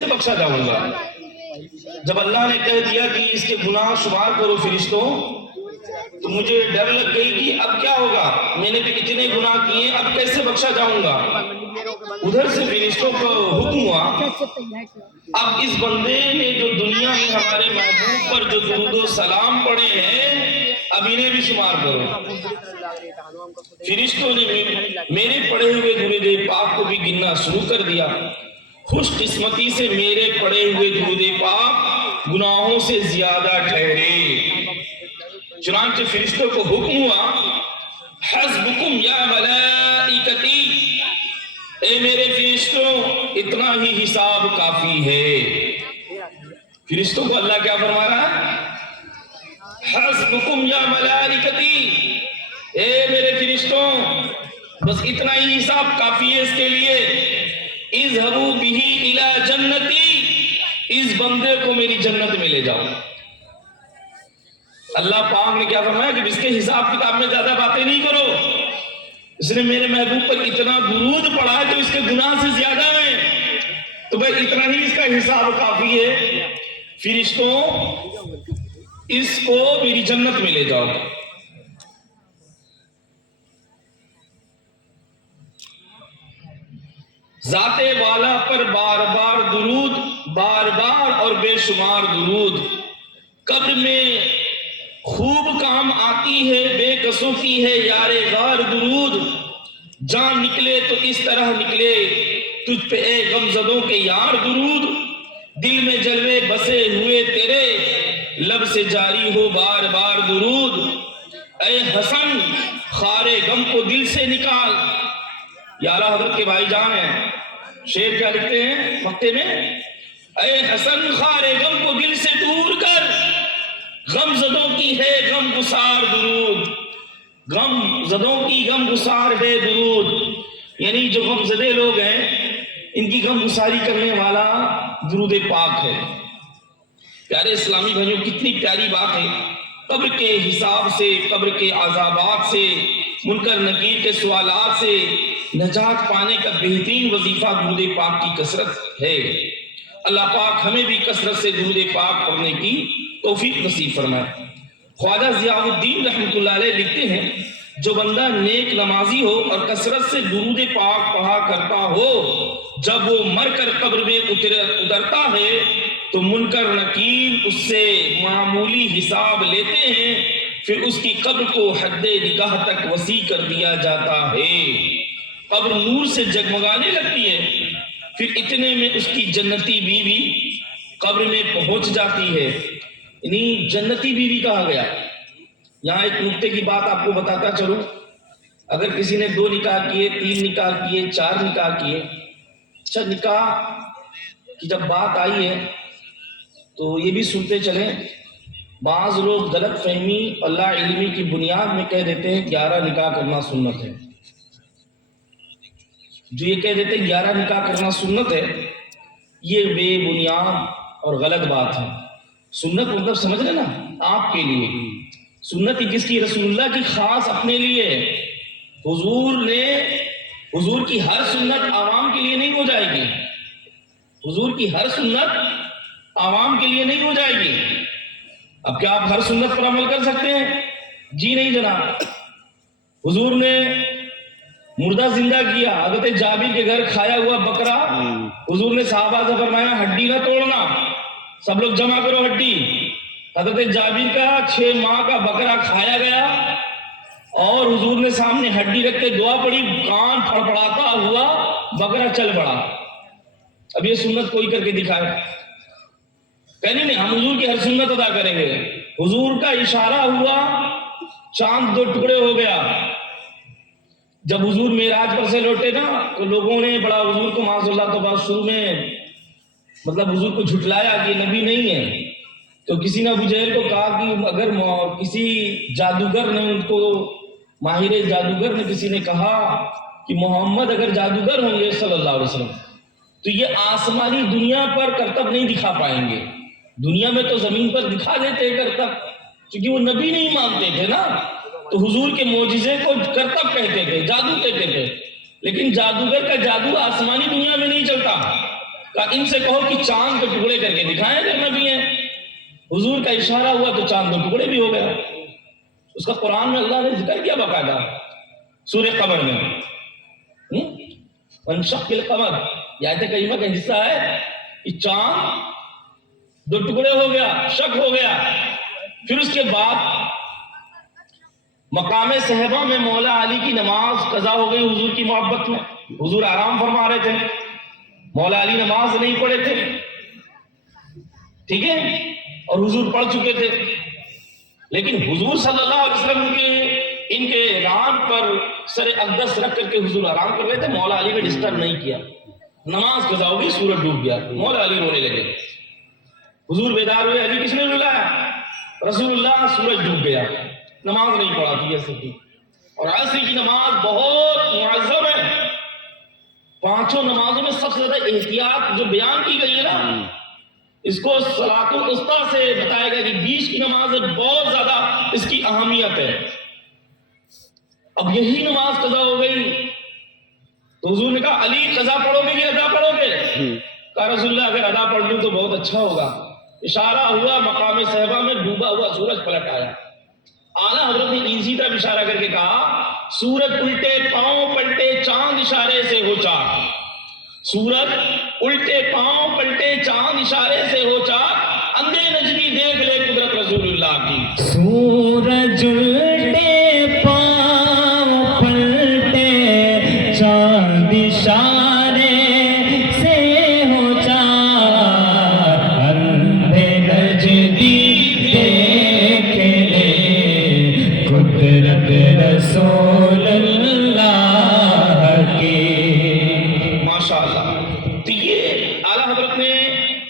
بخشا جاؤں گا؟ جب اللہ نے کہہ دیا کہ اس کے گناہ شمار کرو فرشتوں، تو مجھے ڈر لگ گئی کہ اب کیا ہوگا، میں نے بھی اتنے گناہ کیے، اب کیسے بخشا جاؤں گا؟ ادھر سے فرشتوں کو حکم ہوا، اب اس بندے نے جو دنیا میں ہمارے محبوب پر جو درود و سلام پڑھے ہیں، اب انہیں بھی شمار کرو۔ فرشتوں نے میرے پڑھے ہوئے درود پاک کو بھی گننا شروع کر دیا۔ خوش قسمتی سے میرے پڑھے ہوئے درود پاک گناہوں سے زیادہ ٹھہرے۔ چنانچہ فرشتوں کو حکم ہوا، حسبکم یا ملائکتی، اے میرے فرشتوں اتنا ہی حساب کافی ہے۔ فرشتوں کو اللہ کیا فرما رہا ہے؟ حسبکم یا ملائکتی، اے میرے فرشتوں بس اتنا ہی حساب کافی ہے اس کے لیے۔ اذهبوا به الى جنتی، اس بندے کو میری جنت میں لے جاؤ۔ اللہ پاک نے کیا فرمایا کہ اس کے حساب کتاب میں زیادہ باتیں نہیں کرو، اس نے میرے محبوب پر اتنا درود پڑھا تو اس کے گناہ سے زیادہ ہیں، تو بھائی اتنا ہی اس کا حساب کافی ہے، فرشتوں اس کو میری جنت میں لے جاؤ۔ ذات والا پر بار بار درود، بار بار اور بے شمار درود، قبر میں خوب کام آتی ہے، بے کسوں کی ہے یار غار درود، جان نکلے تو اس طرح نکلے تجھ پہ اے غمزدوں کے یار درود، دل میں جلوے بسے ہوئے تیرے لب سے جاری ہو بار بار درود، اے حسن خار غم کو دل سے نکال۔ یا اعلیٰ حضرت کے بھائی جان ہیں، شعر کیا لکھتے ہیں مقطع میں؟ اے حسن خار غم کو دل سے دور کر، غم زدوں کی ہے غم گسار درود، غم زدوں کی غم گسار ہے درود، یعنی جو غم زدے لوگ ہیں ان کی غم گساری کرنے والا درود پاک ہے۔ پیارے اسلامی بھائیوں، کتنی پیاری بات ہے، قبر کے حساب سے، قبر کے عذابات سے، منکر نکیر کے سوالات سے نجات پانے کا بہترین وظیفہ درود پاک کی کثرت ہے۔ اللہ پاک ہمیں بھی کثرت سے درود پاک پڑھنے کی توفیق نصیب فرمائے۔ خواجہ ضیاء الدین رحمۃ اللہ علیہ لکھتے ہیں، جو بندہ نیک نمازی ہو اور کثرت سے درود پاک پڑھا کرتا ہو، جب وہ مر کر قبر میں اترتا ہے تو منکر نکیر اس سے معمولی حساب لیتے ہیں، پھر اس کی قبر کو حد نگاہ تک وسیع کر دیا جاتا ہے، قبر نور سے جگمگانے لگتی ہے، پھر اتنے میں اس کی جنتی بیوی قبر میں پہنچ جاتی ہے۔ یعنی جنتی بیوی کہا گیا۔ یہاں ایک نکتے کی بات آپ کو بتاتا چلوں، اگر کسی نے 2 نکاح کیے، 3 نکاح کیے، 4 نکاح کیے، اچھا نکاح کی جب بات آئی ہے تو یہ بھی سنتے چلیں، بعض لوگ غلط فہمی اللہ علمی کی بنیاد میں کہہ دیتے ہیں 11 نکاح کرنا سنت ہے۔ جو یہ کہہ دیتے ہیں 11 نکاح کرنا سنت ہے، یہ بے بنیاد اور غلط بات ہے۔ سنت مطلب سمجھ رہے نا، آپ کے لیے سنت کس کی؟ رسول اللہ کی، خاص اپنے لیے۔ حضور کی ہر سنت عوام کے لیے نہیں ہو جائے گی، حضور کی ہر سنت عوام کے لیے نہیں ہو جائے گی۔ اب کیا آپ ہر سنت پر عمل کر سکتے ہیں؟ جی نہیں جناب۔ حضور نے مردہ زندہ کیا، حضرت جابر کے گھر کھایا ہوا بکرا، حضور نے صحابہ سے فرمایا ہڈی نہ توڑنا، سب لوگ جمع کرو ہڈی۔ حضرت جابر کا 6 ماہ کا بکرا کھایا گیا اور حضور نے سامنے ہڈی رکھ کے دعا پڑھی، کان پھڑپڑاتا ہوا بکرا چل پڑا۔ اب یہ سنت کوئی کر کے دکھائے؟ کہنے نہیں، ہم حضور کی ہر سنت ادا کریں گے۔ حضور کا اشارہ ہوا، چاند 2 ٹکڑے ہو گیا۔ جب حضور معراج پر سے لوٹے نا تو لوگوں نے بڑا حضور کو معاذ اللہ تو بات شروع میں مطلب حضور کو جھٹلایا کہ نبی نہیں ہے۔ تو کسی نے ابو جہل کو کہا کہ اگر کسی جادوگر نے ان کو، ماہر جادوگر نے کسی نے کہا کہ محمد اگر جادوگر ہوں گے صلی اللہ علیہ وسلم تو یہ آسمانی دنیا پر کرتب نہیں دکھا پائیں گے، دنیا میں تو زمین پر دکھا دیتے کرتب، کیونکہ وہ نبی نہیں مانتے تھے نا، تو حضور کے معجزے کو کرتب کہتے تھے، جادو کہتے تھے، لیکن جادوگر کا جادو آسمانی دنیا میں نہیں چلتا۔ کہا ان سے کہو کہ چاند کے ٹکڑے کر کے دکھائیں اگر نبی ہیں. حضور کا اشارہ ہوا تو چاند کے ٹکڑے بھی ہو گیا. اس کا قرآن میں اللہ نے ذکر کیا باقاعدہ سورہ قمر میں. وانشق القمر یہ آیت کریمہ کا حصہ ہے کہ چاند 2 ٹکڑے ہو گیا، شق ہو گیا. پھر اس کے بعد مقام صحبہ میں مولا علی کی نماز قضا ہو گئی حضور کی محبت میں. حضور آرام فرما رہے تھے، مولا علی نماز نہیں پڑھے تھے، ٹھیک ہے، اور حضور پڑھ چکے تھے. لیکن حضور صلی اللہ علیہ وسلم ان کے اعلان پر سر اقدس رکھ کر کے حضور آرام کر رہے تھے. مولا علی نے ڈسٹرب نہیں کیا. نماز قضا ہو گئی، سورج ڈوب گیا، مولا علی رونے لگے. حضور بیدار ہوئے، علی کس نے رلایا؟ رسول اللہ. سورج ڈوب گیا، نماز نہیں پڑھا تھی عصر کی. اور عصر کی نماز بہت معظم ہے. 5 نمازوں میں سب سے زیادہ احتیاط جو بیان کی گئی ہے نا، اس کو صلاۃ الوسطیٰ سے بتایا گیا کہ 20 کی نماز بہت زیادہ اس کی اہمیت ہے. اب یہی نماز قضا ہو گئی تو حضور نے کہا علی قضا پڑھو گے کہ ادا پڑھو گے؟ کہا رسول اللہ اگر ادا پڑھ لوں تو بہت اچھا ہوگا. اشارہ ہوا مقام صحبہ میں ڈوبا ہوا سورج پلٹ آیا. اعلیٰ حضرت نے اسی طرح اشارہ کر کے کہا سورج الٹے پاؤں پلٹے چاند اشارے سے ہو چاک. سورج الٹے پاؤں پلٹے چاند اشارے سے ہو چاک. اندھے نجمی دیکھ لے قدرت رسول اللہ کی. سورج